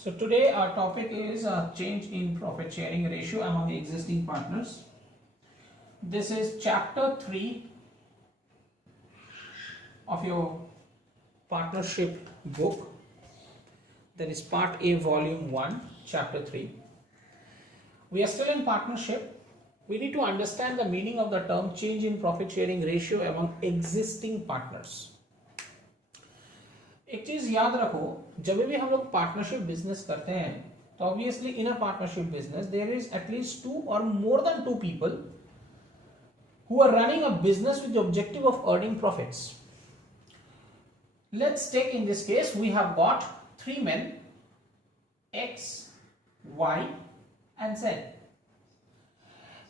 So today our topic is change in profit sharing ratio among the existing partners. This is chapter 3 of your partnership book. That is part A, volume 1, chapter 3. We are still in partnership. We need to understand the meaning of the term change in profit sharing ratio among existing partners. एक चीज याद रखो, जब भी हम लोग partnership business करते हैं तो obviously in a partnership business there is at least 2 or more than 2 people who are running a business with the objective of earning profits. Let's take in this case we have got 3 men, X, Y and Z.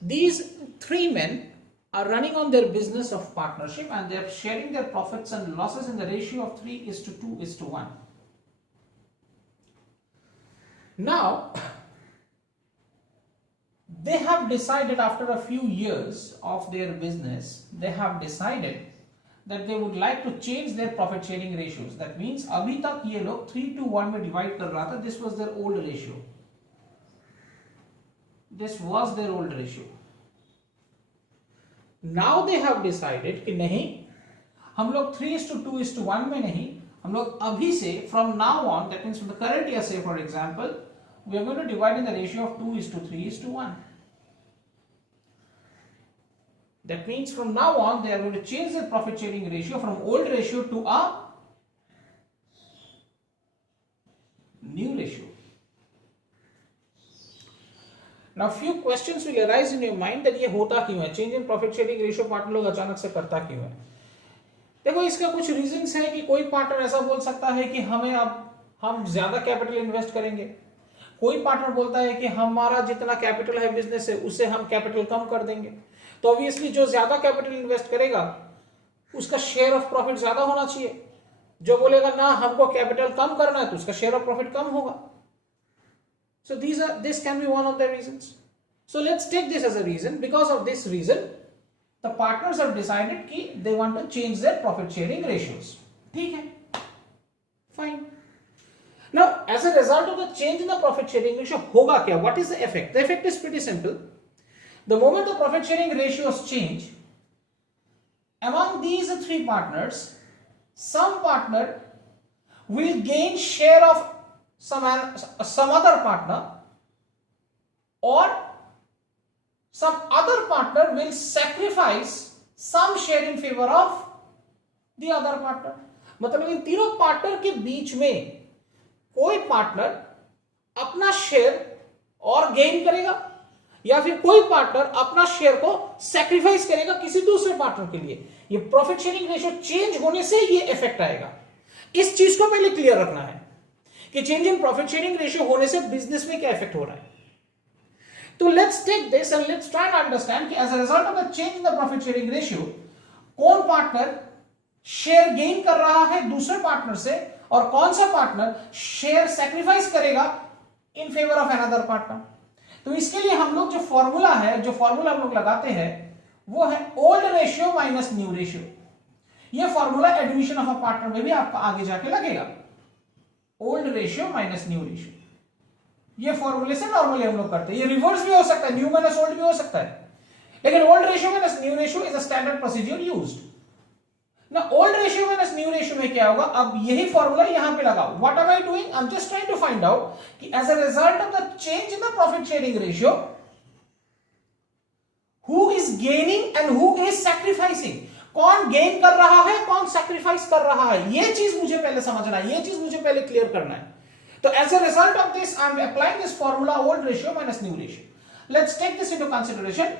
These 3 men are running on their business of partnership and they are sharing their profits and losses in the ratio of 3:2:1. Now, they have decided after a few years of their business, they have decided that they would like to change their profit sharing ratios. That means अभी तक ये लोग 3:1 में divide कर रहा था. This was their old ratio. This was their old ratio. Now they have decided कि नहीं, हम लोग 3:2:1 में नहीं, हम लोग अभी से from now on, that means from the current year, say for example, we are going to divide in the ratio of 2:3:1. That means from now on they are going to change their profit sharing ratio from old ratio to a new ratio. Now few questions will arise in your mind that ये होता क्यों है, change in profit sharing ratio partner लोग अचानक से करता क्यों है. देखो इसका कुछ रीजंस है कि कोई पार्टनर ऐसा बोल सकता है कि हमें अब हम ज्यादा कैपिटल इन्वेस्ट करेंगे. कोई पार्टनर बोलता है कि हमारा जितना कैपिटल है बिजनेस से उससे हम कैपिटल कम कर देंगे. तो ऑब्वियसली जो ज्यादा कैपिटल इन्वेस्ट करेगा उसका शेयर ऑफ प्रॉफिट ज्यादा होना चाहिए. जो बोलेगा ना हमको कैपिटल कम करना है तो उसका शेयर ऑफ प्रॉफिट कम होगा. So this can be one of the reasons. So let's take this as a reason. Because of this reason, the partners have decided that they want to change their profit sharing ratios. ठीक है? Fine. Now, as a result of the change in the profit sharing ratio, होगा क्या? What is the effect? The effect is pretty simple. The moment the profit sharing ratios change, among these 3 partners, some partner will gain share of some other partner, or some other partner will sacrifice some share in favor of the other partner. मतलब इन तीनों partner के बीच में कोई partner अपना share और gain करेगा या फिर कोई पार्टनर अपना शेयर को सैक्रिफाइस करेगा किसी दूसरे पार्टनर के लिए. ये प्रॉफिट शेयरिंग रेशियो चेंज होने से ये इफेक्ट आएगा. इस चीज को पहले क्लियर रखना है कि change in profit sharing ratio होने से बिजनेस में क्या इफेक्ट हो रहा है. तो let's take this and let's try to understand कि as a result of the change in the profit sharing ratio कौन पार्टनर शेयर गेन कर रहा है दूसरे पार्टनर से और कौन सा पार्टनर शेयर सैक्रिफाइस करेगा in favour of another partner. तो इसके लिए हम लोग जो फॉर्मूला हम लोग लगाते हैं वो है old ratio minus new ratio. ये formula admission of a partner में भी आपका आगे जाके लगेगा. Old ratio minus new ratio, ये फॉर्मूले से नॉर्मली हम लोग करते हैं. ये रिवर्स भी हो सकता है, न्यू माइनस ओल्ड भी हो सकता है, लेकिन old ratio minus new ratio is a standard procedure used. ना old ratio minus new ratio में क्या होगा, अब यही फॉर्मूला यहां पे लगाओ. What am I doing, I am just trying to find out कि as a result of the change in the profit sharing ratio who is gaining and who is sacrificing. कौन गेन कर रहा है, कौन sacrifice कर रहा है, ये चीज मुझे पहले समझना है, ये चीज मुझे पहले क्लियर करना है. तो as a result of this I am applying this formula old ratio minus new ratio. Let's take this into consideration.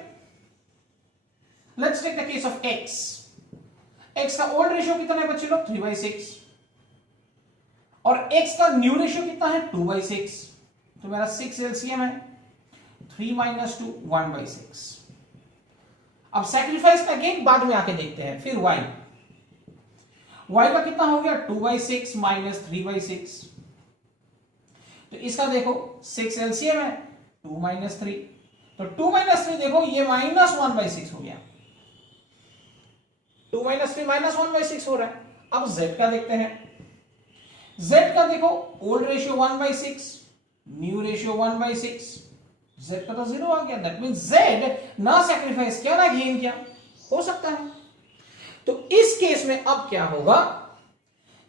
Let's take the case of X. X का ओल्ड रेशियो कितना है बच्चे लोग, 3/6, और एक्स का न्यू रेशियो कितना है, 2/6. तो मेरा 6 एलसीएम है, 3 - 2 1/6. अब सैक्रिफाइस का गेन बाद में आके देखते हैं. फिर y का कितना हो गया, 2/6 - 3/6. तो इसका देखो 6 एलसीएम है, 2 - 3, तो 2 - 3 देखो ये -1/6 हो गया. 2 - 3 -1/6 हो रहा है. अब z का देखते हैं. Z का देखो old ratio 1/6, new ratio 1/6, Z का तो 0 आ गया। दैट मींस Z ना सैक्रिफाइस किया ना गेन किया, हो सकता है। तो इस केस में अब क्या होगा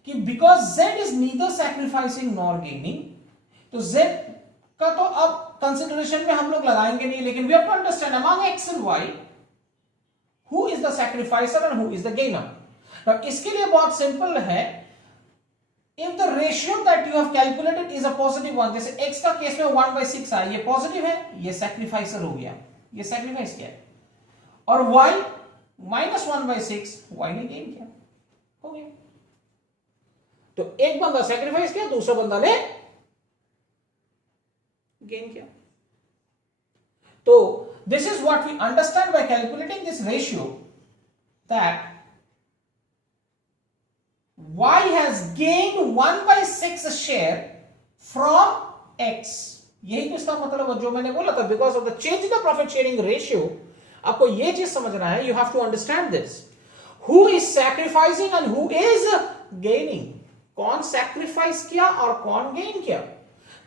कि because Z is neither sacrificing nor gaining, तो Z का तो अब कंसिडरेशन में हम लोग लगाएंगे नहीं, लेकिन we have to understand among X and Y who is the sacrificer and who is the gainer. तो इसके लिए बहुत सिंपल है, if the ratio that you have calculated is a positive one, जैसे x का केस में 1/6 है, ये पॉजिटिव है, ये सैक्रिफाइसर हो गया, ये सैक्रिफाइस किया है, और y -1/6 y ने गेन किया, हो गया। तो एक बंदा सैक्रिफाइस किया, दूसरा बंदा ने गेन किया। तो this is what we understand by calculating this ratio, that Y has gained 1/6 share from X। यही तो इसका मतलब है जो मैंने बोला था, because of the change in the profit sharing ratio. आपको ये चीज समझना है, you have to understand this, who is sacrificing and who is gaining. कौन सैक्रिफाइस किया और कौन गेन किया।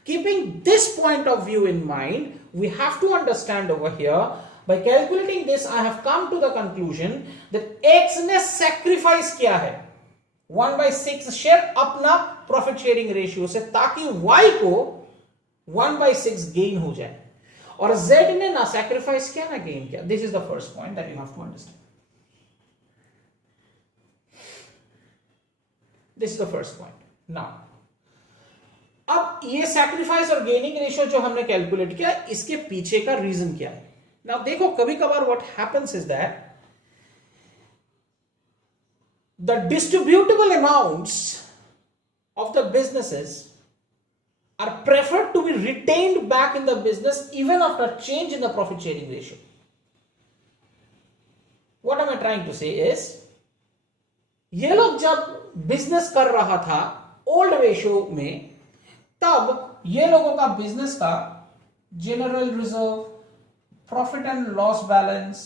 Keeping this point of view in mind, we have to understand over here, by calculating this I have come to the conclusion that X ने sacrifice किया है 1/6 share अपना profit sharing ratio से, ताकि Y को 1/6 gain हो जाए, और Z ने ना सैक्रिफाइस किया ना गेन किया। This is the first point that you have to understand. This is the first point. Now अब ये सैक्रिफाइस और गेनिंग रेशियो जो हमने कैलकुलेट किया, इसके पीछे का रीजन क्या है। नाउ देखो, कभी कभार what happens is that the distributable amounts of the businesses are preferred to be retained back in the business even after change in the profit sharing ratio. What am I trying to say is, ये लोग जब business कर रहा था old ratio में, तब ये लोगों का बिजनेस का general reserve, profit and loss balance,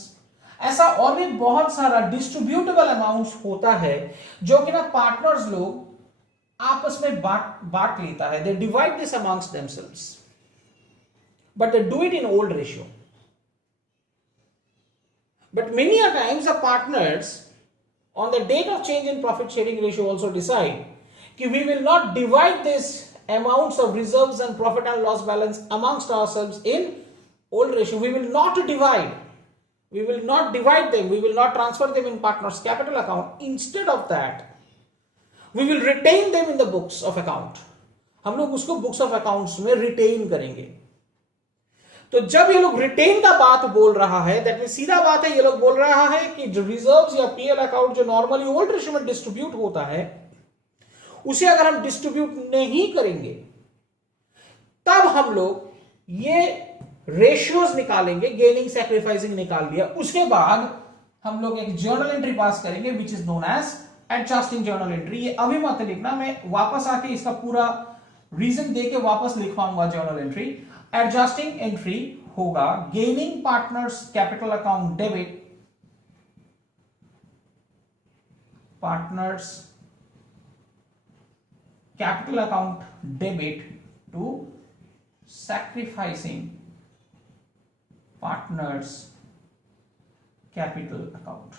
ऐसा और भी बहुत सारा डिस्ट्रीब्यूटेबल अमाउंट्स होता है जो कि ना पार्टनर्स लोग आपस में बांट लेता है। They divide this amongst themselves, but they do it in old ratio. But many a times the partners on the date of change in profit sharing ratio also decide कि we will not divide this amounts of reserves and profit and loss balance amongst ourselves in old ratio. We will not divide, we will not divide them, we will not transfer them in partners capital account. Instead of that, we will retain them in the books of account. हम लोग उसको books of accounts में retain करेंगे। तो जब ये लोग retain का बात बोल रहा है, दैट मीन सीधा बात है, ये लोग बोल रहा है कि जो रिजर्व्स या पीएल अकाउंट जो नॉर्मली ओल्ड रेशियो में डिस्ट्रीब्यूट होता है, उसे अगर हम डिस्ट्रीब्यूट नहीं करेंगे, तब हम लोग ये रेशियोज निकालेंगे। गेनिंग सैक्रिफाइसिंग निकाल लिया, उसके बाद हम लोग एक जर्नल एंट्री पास करेंगे which is known as adjusting journal entry. ये अभी मत लिखना, मैं वापस आके इसका पूरा रीजन देके वापस लिखवाऊंगा जर्नल एंट्री। एडजस्टिंग एंट्री होगा gaining partners capital account debit, partners capital account debit to sacrificing partners capital account.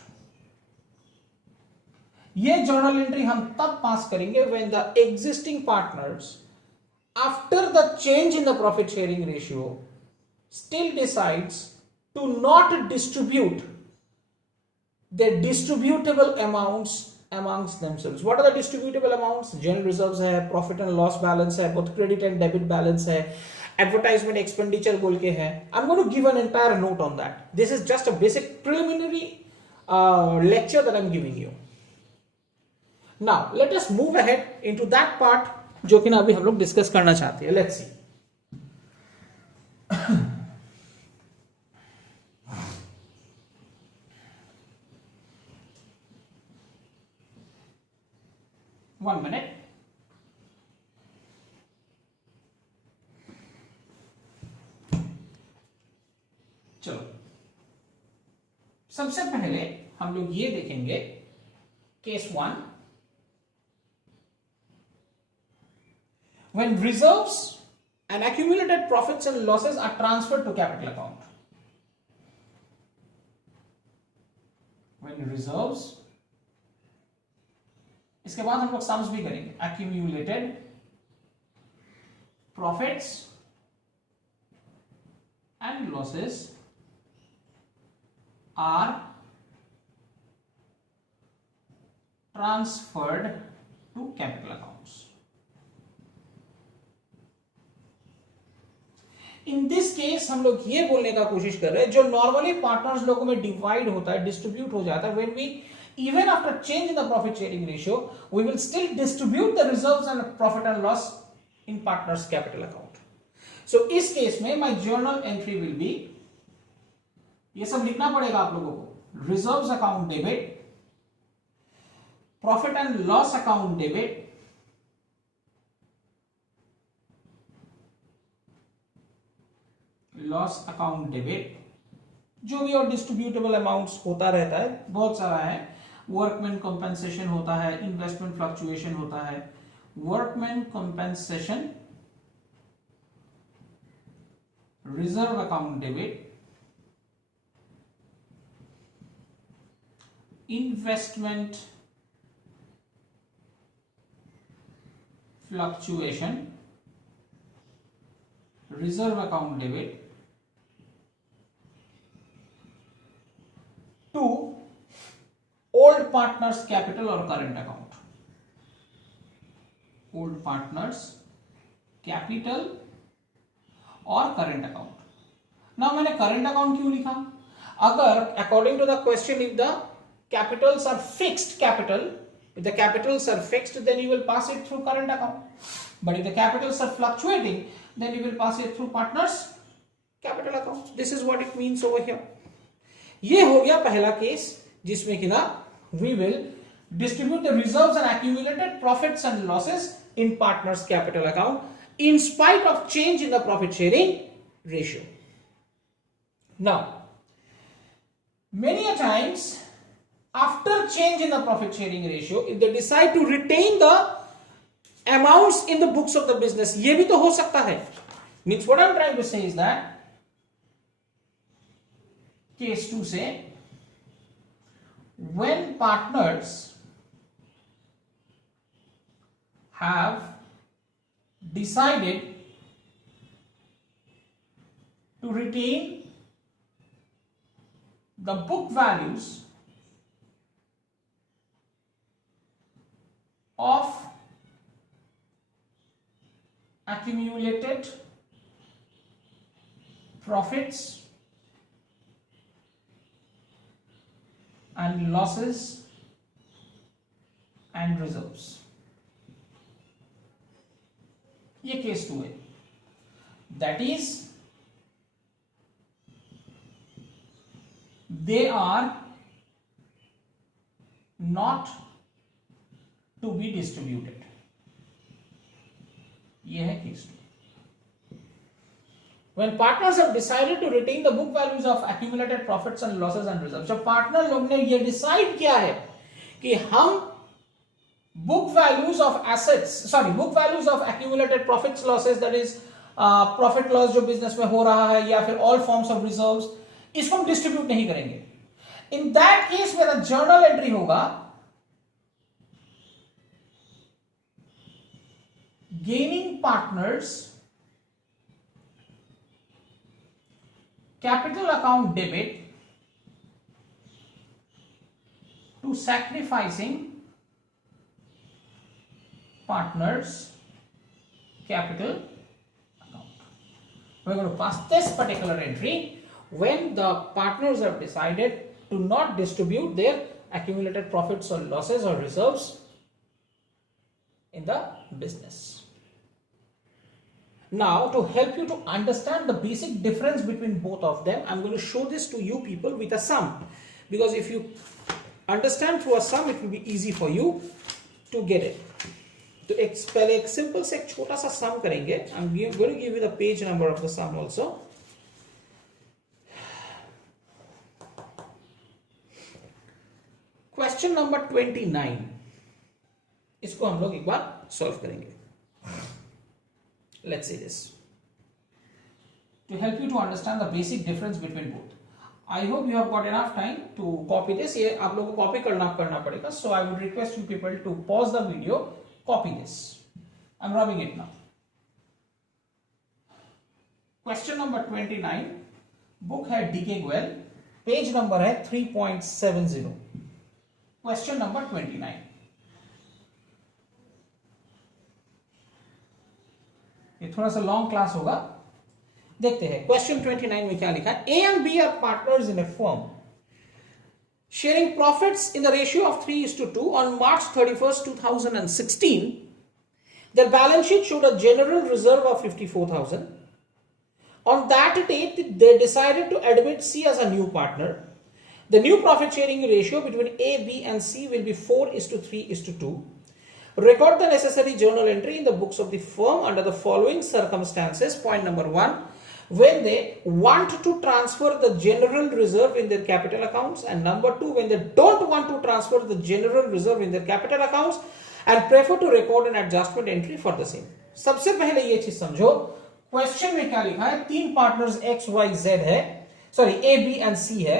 ये जर्नल एंट्री हम तब पास करेंगे when the existing partners after the change in the profit sharing ratio still decides to not distribute the distributable amounts amongst themselves. What are the distributable amounts? General reserves है, profit and loss balance है, both credit and debit balance है, advertisement expenditure बोल के है। I'm going to give an entire note on that. This is just a basic preliminary lecture that I'm giving you. Now let us move ahead into that part जो कि ना अभी हम लोग डिस्कस करना चाहते हैं। Let's see. One minute. चलो, सबसे पहले हम लोग ये देखेंगे case 1। when reserves and accumulated profits and losses are transferred to capital account. When reserves, इसके बाद हम लोग सम्स भी करेंगे. accumulated profits and losses are transferred to capital accounts. In this case हम लोग ये बोलने का कोशिश कर रहे हैं, जो नॉर्मली पार्टनर्स लोगों में डिवाइड होता है, डिस्ट्रीब्यूट हो जाता है, when we even after change in the profit sharing ratio we will still distribute the reserves and profit and loss in partners capital account. So इस केस में my journal entry will be, ये सब लिखना पड़ेगा आप लोगों को, reserves account debit, profit and loss account debit, loss account debit, जो भी और डिस्ट्रीब्यूटेबल अमाउंट्स होता रहता है, बहुत सारा है. वर्कमैन कंपनसेशन होता है, इन्वेस्टमेंट फ्लक्चुएशन होता है, workman compensation, reserve account debit, investment fluctuation, reserve account debit, to old partners capital और current account. Old partners capital और करंट अकाउंट. ना मैंने करंट अकाउंट क्यों लिखा? अगर according to the question if the capitals are fixed capital, if the capitals are fixed then you will pass it through current account, but if the capitals are fluctuating then you will pass it through partners capital account. This is what it means over here. ये हो गया पहला case जिसमें कि ना we will distribute the reserves and accumulated profits and losses in partners capital account in spite of change in the profit sharing ratio. Now many a times after change in the profit sharing ratio, if they decide to retain the amounts in the books of the business, ये भी तो हो सकता है. Means what I'm trying to say is that case 2 से when partners have decided to retain the book values of accumulated profits and losses and reserves. ये case 2 है. That is they are not to be distributed. ये है case 2. When partners have decided to retain the book values of accumulated profits and losses and reserves, जब partner लोग ने ये decide किया है कि हम book values of assets, book values of accumulated profits losses, that is profit loss जो business में हो रहा है, या फिर all forms of reserves, इसको हम डिस्ट्रीब्यूट नहीं करेंगे. In that case मेरा जर्नल एंट्री होगा gaining partners capital account debit to sacrificing partners capital account. We're going to pass this particular entry when the partners have decided to not distribute their accumulated profits or losses or reserves in the business. Now, to help you to understand the basic difference between both of them, I'm going to show this to you people with a sum, because if you understand through a sum, it will be easy for you to get it. तो पहले एक simple से एक छोटा सा सम करेंगे. I'm going to give you the page number of the sum also. Question number 29, इसको हम लोग एक बार सॉल्व करेंगे. Let's see this to help you to understand the basic difference between both. I hope you have got enough time to copy this. ये आप लोगों को copy करना पड़ेगा. So I would request you people to pause the video, copy this. I'm rubbing it now. Question number 29. Book है DK Goel. Page number है 3.70. Question number 29. ये थोड़ा सा लॉन्ग क्लास होगा. देखते हैं क्वेश्चन 29 में क्या लिखा है. A and B are partners in a firm sharing profits in the ratio of 3:2 on March 31st, 2016. Their balance sheet showed a general reserve of 54,000. On that date, they decided to admit C as a new partner. The new profit sharing ratio between A, B and C will be 4:3:2. Record the necessary journal entry in the books of the firm under the following circumstances. Point number 1, when they want to transfer the general reserve in their capital accounts, and number 2, when they don't want to transfer the general reserve in their capital accounts and prefer to record an adjustment entry for the same. सबसे पहले ये चीज समझो, question में क्या लिखा है. 3 partners X, Y, Z है, sorry A, B and C है.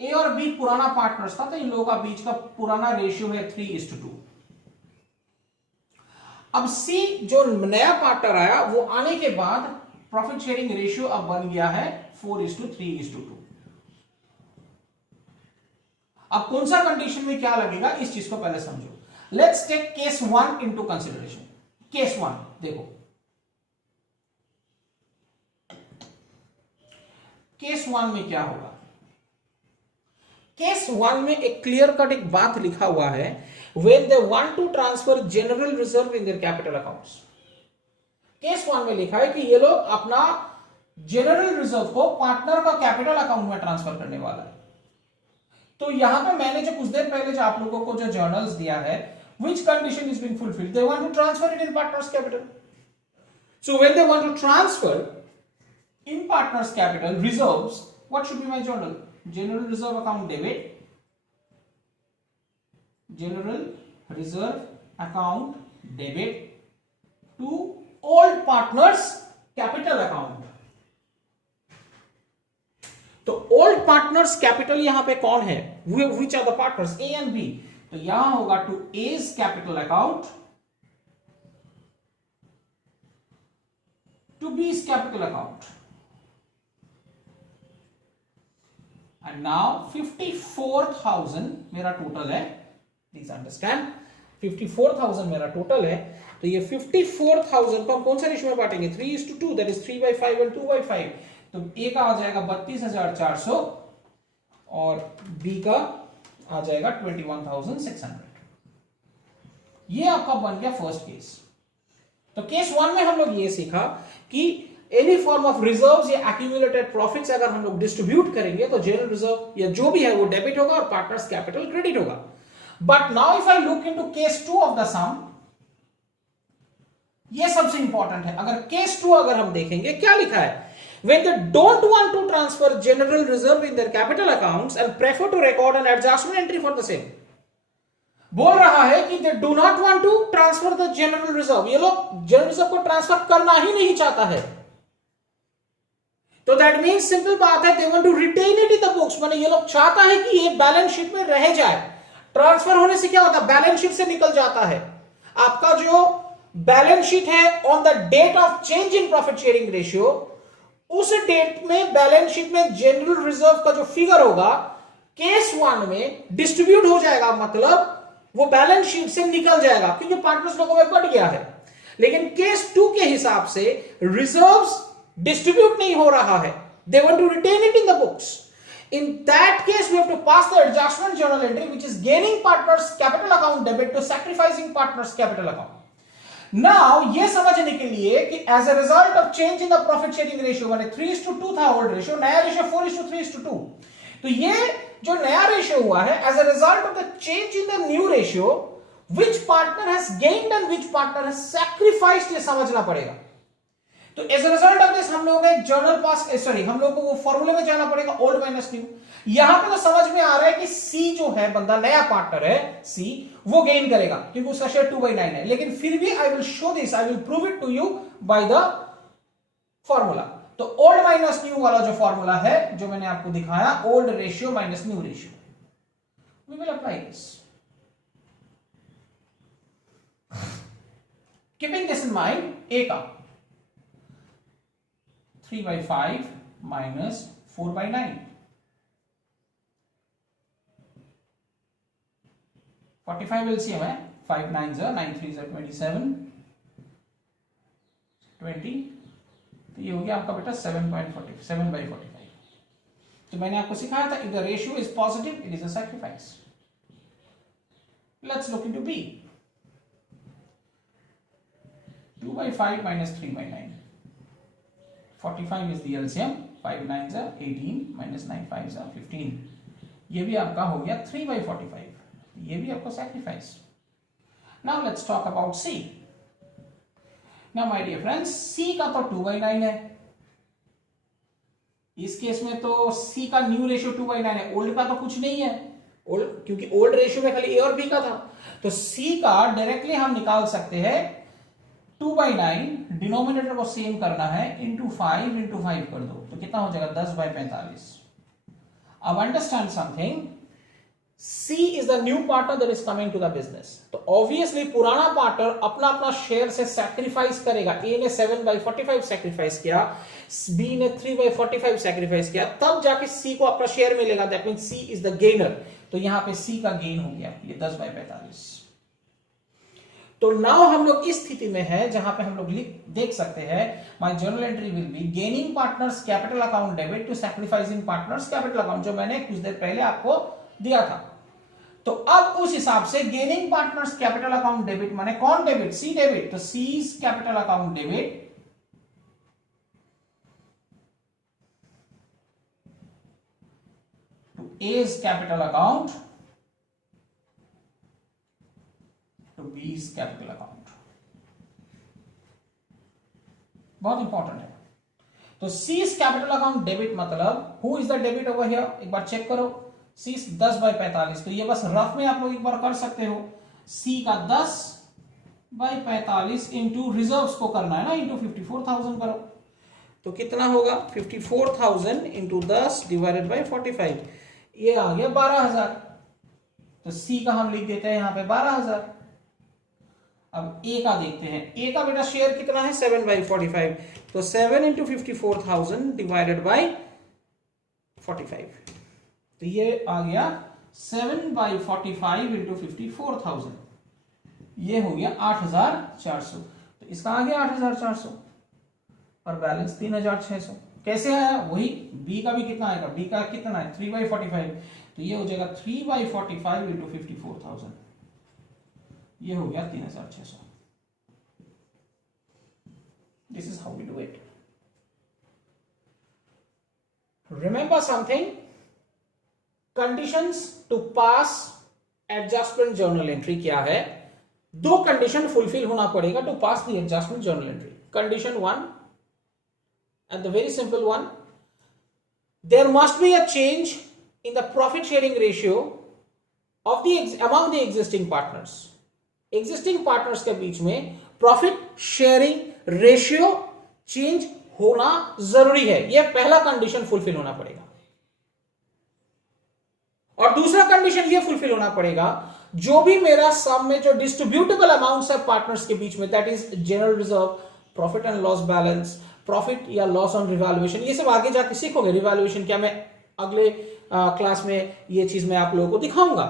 A और B पुराना पार्टनर्स था, तो इन लोगों का बीच का पुराना रेशियो है 3:2. अब C जो नया पार्टनर आया, वो आने के बाद प्रॉफिट शेयरिंग रेशियो अब बन गया है 4:3:2. अब कौन सा कंडीशन में क्या लगेगा, इस चीज को पहले समझो. Let's take case 1 into consideration. Case 1 देखो. केस 1 में क्या होगा. केस 1 में एक क्लियर कट एक बात लिखा हुआ है, when they want to transfer general reserve in their capital accounts. Case 1 में लिखा है कि ये लोग अपना जनरल रिजर्व को पार्टनर का कैपिटल अकाउंट में ट्रांसफर करने वाला है. तो यहां पे मैंने जो कुछ देर पहले जो आप लोगों को जो जर्नल्स दिया है, which condition is being fulfilled? They want to transfer it in partner's capital. So when they want to transfer in partner's capital reserves, what should be my journal? General reserve account debit, general reserve account debit to old partners capital account. तो old partners capital यहां पे कौन है? Which are the partners? A and B. तो यहां होगा to A's capital account to B's capital account. And now 54,000 मेरा total है. प्लीज अंडरस्टैंड, 54,000 मेरा टोटल है. तो ये 54,000 को हम कौन सा रेशियो में बांटेंगे? 3:2, दैट इज 3/5 एंड 2/5. तो A का आ जाएगा 32,400 और B का आ जाएगा 21,600. ये आपका बन गया फर्स्ट केस. तो केस 1 में हम लोग ये सीखा कि एनी फॉर्म ऑफ रिजर्व्स या एक्यूमुलेटेड प्रॉफिट्स अगर हम लोग डिस्ट्रीब्यूट करेंगे तो जनरल रिजर्व या जो भी है वो डेबिट होगा और पार्टनर्स कैपिटल क्रेडिट होगा. But now if I look into case 2 of the sum, ये सबसे इंपॉर्टेंट है. अगर केस 2 अगर हम देखेंगे, क्या लिखा है? When they don't want to transfer general reserve in their capital accounts and prefer to record an adjustment entry for the same. बोल रहा है कि they do not want to transfer the general reserve. ये लोग general reserve को transfer करना ही नहीं चाहता है. तो दैट मीन्स सिंपल बात है, they want to retain it in the books. माने ये लोग चाहता है कि ये बैलेंस शीट में रह जाए. ट्रांसफर होने से क्या होता है? बैलेंस शीट से निकल जाता है. आपका जो बैलेंस शीट है on the date of change in profit sharing ratio, उस डेट में बैलेंस शीट में जनरल रिजर्व का जो फिगर होगा केस 1 में डिस्ट्रीब्यूट हो जाएगा. मतलब वो बैलेंस शीट से निकल जाएगा क्योंकि पार्टनर्स लोगों में बढ़ गया है. लेकिन केस 2 के हिसाब से रिजर्व्स डिस्ट्रीब्यूट नहीं हो रहा है. They want to retain it in the books. In that case, we have to pass the adjustment journal entry, which is gaining partners capital account debit to sacrificing partners capital account. Now, ये समझने के लिए कि as a result of change in the profit sharing ratio, माने 3:2 था old ratio, नया ratio 4:3:2. तो ये जो नया रेशियो हुआ है, as a result of the change in the new ratio, which partner has gained and which partner has sacrificed, ये समझना पड़ेगा. तो as a result of this हम लोगों को एक जर्नल पास, सॉरी हम लोगों को वो फॉर्मूले में जाना पड़ेगा, ओल्ड माइनस न्यू। यहां पे तो समझ में आ रहा है कि सी जो है बंदा नया पार्टनर है सी, वो गेन करेगा क्योंकि उसका शेयर 2/9 है, लेकिन फिर भी I will show this, I will prove it to you by the formula. तो ओल्ड माइनस न्यू वाला जो फॉर्मूला है जो मैंने आपको दिखाया, old ratio minus new ratio, we will apply this. Keeping this in mind, A का 3/5 minus 4/9, 45 LCM है, 5 9 9 3 27 20, तो ये हो गया आपका बेटा 7/45। तो मैंने आपको सिखाया था if the ratio is positive it is a sacrifice. Let's look into B, 2/5 minus 3/9, 45 is the LCM, 5 9s are 18 minus 9 5s are 15, ये भी आपका हो गया 3/45, ये भी आपका sacrifice. Now let's talk about C. Now my dear friends, C का तो 2/9 है, इस केस में तो सी का न्यू रेशियो 2/9 है, ओल्ड का तो कुछ नहीं है, ओल्ड क्योंकि ओल्ड रेशियो में खाली ए और बी का था, तो सी का डायरेक्टली हम निकाल सकते हैं 2/9, डिनोमिनेटर को सेम करना है, इंटू 5 कर दो तो कितना हो जाएगा 10/45। अब understand something, C is the new partner that is coming to the business, तो ऑब्वियसली पुराना पार्टनर अपना अपना शेयर से सैक्रिफाइस करेगा। A ने 7/45 सैक्रिफाइस किया, B ने 3/45 सैक्रिफाइस किया, तब जाके C को अपना शेयर मिलेगा, that means C is the gainer। तो यहां पे C का गेन हो गया ये 10/45। तो नाउ हम लोग इस स्थिति में है जहां पे हम लोग देख सकते हैं, my journal entry will be gaining partners capital account debit to sacrificing partners capital account, जो मैंने कुछ देर पहले आपको दिया था। तो अब उस हिसाब से gaining partners capital account debit माने कौन डेबिट, सी डेबिट, तो C's capital account debit to A's capital account to B's capital account, बहुत इंपॉर्टेंट है। तो सीज कैपिटल अकाउंट डेबिट मतलब who is the debit over here, एक बार check करो, सी 10/45, तो ये बस रफ में आप लोग एक बार कर सकते हो, सी का 10/45 इंटू रिजर्व्स को करना है ना, इंटू 54,000 करो तो कितना होगा 54,000 इंटू 10 डिवाइडेड बाई 45, ये आ गया 12,000। तो सी का हम लिख देते हैं यहां पे 12,000। अब ए का देखते हैं, ए का बेटा शेयर कितना है 7/45, तो 7 इंटू 54,000 डिवाइडेड बाई 45, तो ये आ गया 7/45 इंटू 54,000, ये हो गया 8,400। तो इसका आ गया 8,400 और बैलेंस 3,600। कैसे आया, वही बी का भी कितना आएगा, बी का कितना है 3/45, तो ये हो जाएगा 3/45 इंटू 54,000, ये हो गया 3,600। This is how we do it. Remember something, conditions to pass adjustment journal entry क्या है, दो कंडीशन फुलफिल होना पड़ेगा to pass the adjustment journal entry. Condition 1 and the very simple one, there must be a change in the profit sharing ratio of the among the existing partners। existing partners के बीच में profit sharing ratio change होना जरूरी है, यह पहला condition fulfil होना पड़ेगा। और दूसरा कंडीशन यह फुलफिल होना पड़ेगा, जो भी मेरा सम में जो डिस्ट्रीब्यूटेबल अमाउंट्स है पार्टनर्स के बीच में, that is general reserve, profit and loss balance, profit या लॉस ऑन रिवैल्यूएशन, ये सब आगे जाके सीखोगे। रिवैल्यूएशन क्या, मैं अगले क्लास में ये चीज मैं आप लोगों को दिखाऊंगा।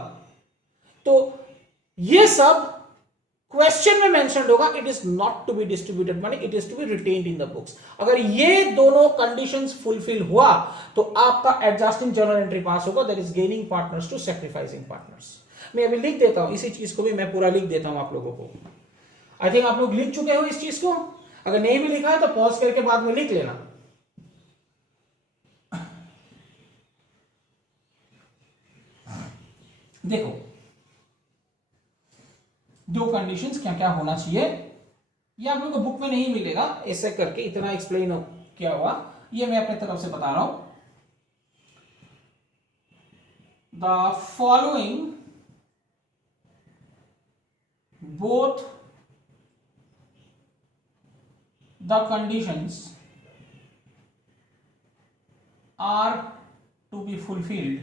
तो ये सब क्वेश्चन में मेंशन्ड होगा, it is not to be distributed money, it is to be retained in the books. अगर ये दोनों कंडीशंस फुलफिल हुआ तो आपका एडजस्टिंग जर्नल एंट्री पास होगा, that is gaining partners to sacrificing partners. मैं अभी लिख देता हूं, इसी चीज को भी मैं पूरा लिख देता हूं आप लोगों को। आई थिंक आप लोग लिख चुके हो इस चीज को, अगर नहीं भी लिखा है तो पॉज करके बाद में लिख लेना। देखो दो कंडीशंस क्या क्या होना चाहिए, ये आप लोगों को बुक में नहीं मिलेगा ऐसे करके इतना एक्सप्लेन किया हुआ, ये मैं अपने तरफ से बता रहा हूं। The following both the conditions are to be fulfilled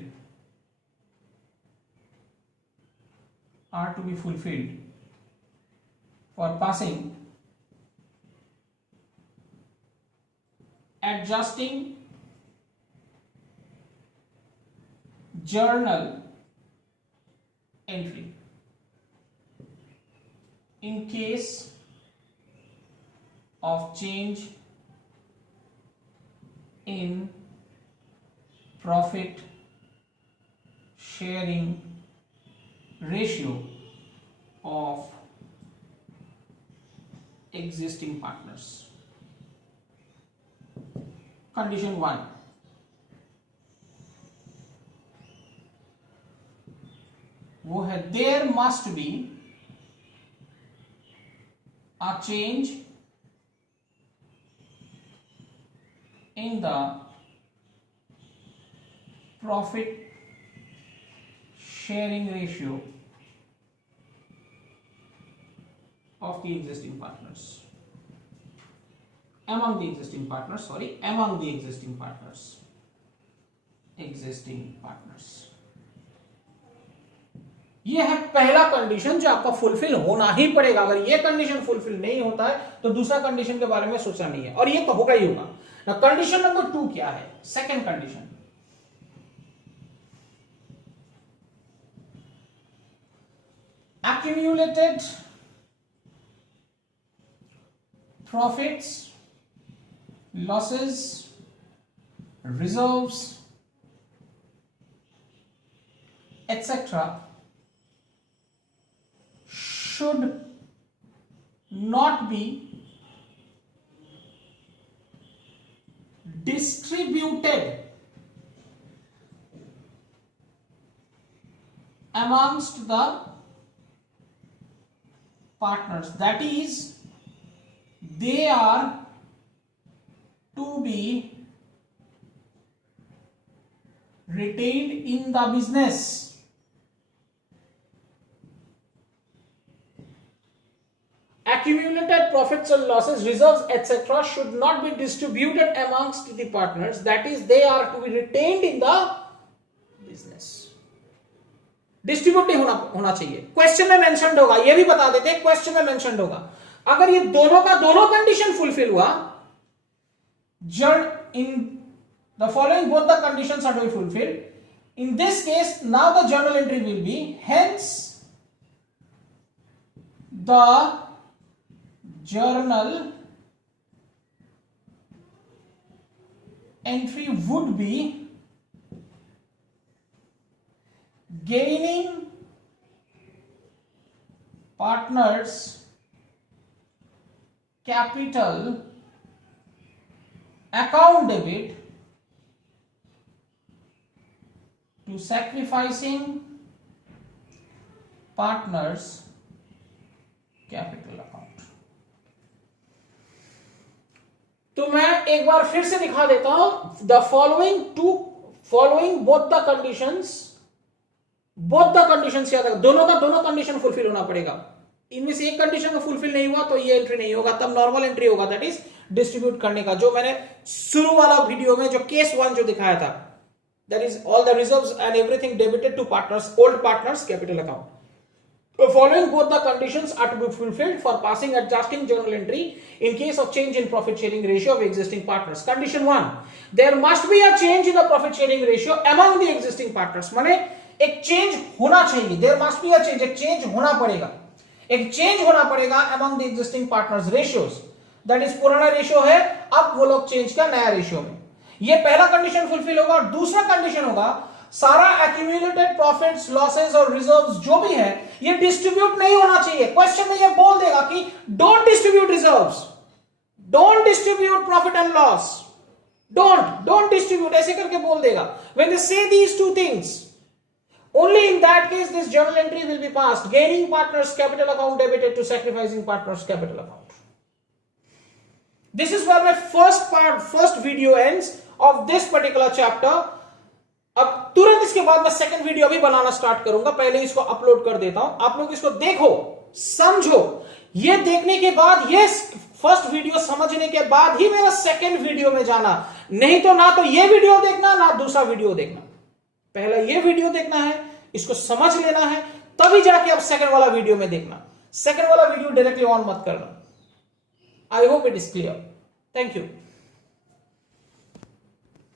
for passing adjusting journal entry in case of change in profit sharing ratio of existing partners. Condition 1, वो है there must be a change in the profit sharing ratio of the existing partners, among the existing partners, ये है पहला condition जो आपका fulfil होना ही पड़ेगा। अगर ये कंडीशन फुलफिल नहीं होता है तो दूसरा कंडीशन के बारे में सोचना नहीं है, और ये तो होगा ही होगा ना। कंडीशन नंबर 2 क्या है? Second condition, accumulated profits, losses, reserves, etc. should not be distributed amongst the partners. That is, they are to be retained in the business. Accumulated profits and losses, reserves, etc. should not be distributed amongst the partners. That is, they are to be retained in the business. Distribute नहीं होना चाहिए। Question में mentioned होगा, ये भी बता देते हैं, क्वेश्चन में मेंशन्ड होगा। अगर ये दोनों का दोनों कंडीशन फुलफिल हुआ, in the following both the conditions are to be fulfilled. In this case, now the journal entry will be, hence the journal entry would be gaining partners capital account debit to sacrificing partners capital account. तो मैं एक बार फिर से दिखा देता हूं, the following both the conditions याद रखो, दोनों का दोनों कंडीशन फुलफिल होना पड़ेगा। इनमें से एक कंडीशन का फुलफिल नहीं हुआ तो ये एंट्री नहीं होगा, तब नॉर्मल एंट्री होगा, दैट इज डिस्ट्रीब्यूट करने का, जो मैंने शुरू वाला वीडियो में जो केस 1 जो दिखाया था, that is all the reserves and everything debited to partners, old partners capital account. Following both the conditions are to be fulfilled for passing adjusting journal entry in case of change in profit sharing ratio of existing partners. Condition 1, there must be a change in the profit sharing ratio among the existing partners. माने एक change होना चाहिए, there must be a change, एक change होना पड़ेगा, एक change होना पड़ेगा among the existing partners ratios. That is पुराना रेशियो है, अब वो लोग चेंज का नया रेशियो में, ये पहला कंडीशन फुलफिल होगा। और दूसरा कंडीशन होगा, सारा एक्यूमुलेटेड प्रॉफिट्स, लॉसेस और रिजर्व्स जो भी है ये डिस्ट्रीब्यूट नहीं होना चाहिए। क्वेश्चन में ये बोल देगा कि don't distribute reserves, don't distribute profit and loss, don't distribute, ऐसे करके बोल देगा। When they say these two things, only in that case this journal entry will be passed, gaining partners capital account debited to sacrificing partners capital account. This is where my first video ends of this particular chapter. अब तुरंत इसके बाद मैं second video भी बनाना start करूंगा, पहले इसको upload कर देता हूं। आप लोग इसको देखो, समझो, ये देखने के बाद, ये फर्स्ट वीडियो समझने के बाद ही मेरा सेकंड वीडियो में जाना, नहीं तो ना तो ये वीडियो देखना ना दूसरा वीडियो देखना। पहला ये वीडियो देखना है, इसको समझ लेना है, तभी जाके आप सेकंड वाला वीडियो में देखना। सेकंड वाला वीडियो डायरेक्टली ऑन मत करना। I hope it is clear. Thank you.